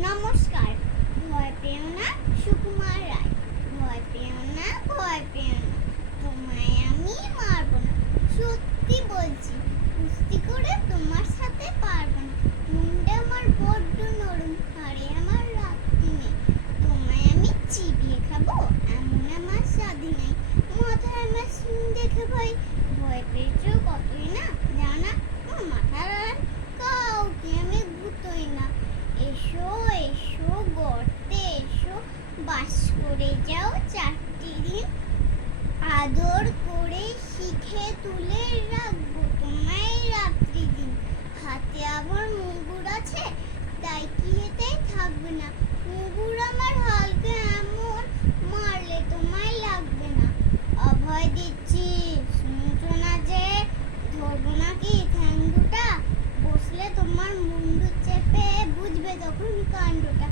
নমস্কার। ভয় পেও না, সুকুমার রায়। ভয় পেও না, ভয় পেও না, তোমায় আমি মারবো না। সত্যি বলছি, কুস্তি করে তোমার সাথে পারবো না। মুন্ডে আমার বড্ড নরম, হাড়ে আমার রাত্রি নেই। তোমায় আমি চিবিয়ে খাবো, এমন আমার স্বাধী নেই। মাথায় আমার সিং দেখে ভয় পেয়েছ কতই না জানা। আমার মাথার আর কাউকে আমি গুতোই না। এসো এসো গর্তে এসো, বাস করে যাও 4টি দিন। আদর করে শিখে তুলে রাখবো তোমায় রাত্রি দিন। হাতে আবার মুগুর আছে, তাই কি এতেই থাকবে না। মুগুর আমার হালকা এমন, মারলে তোমায় লাগবে না। অভয় দিচ্ছি, শুনছো না যে? ধরবো নাকি ঠ্যাং দুটা, বসলে তোমার মুন্ডু চেপে বুঝবে তখন কাণ্ডটা।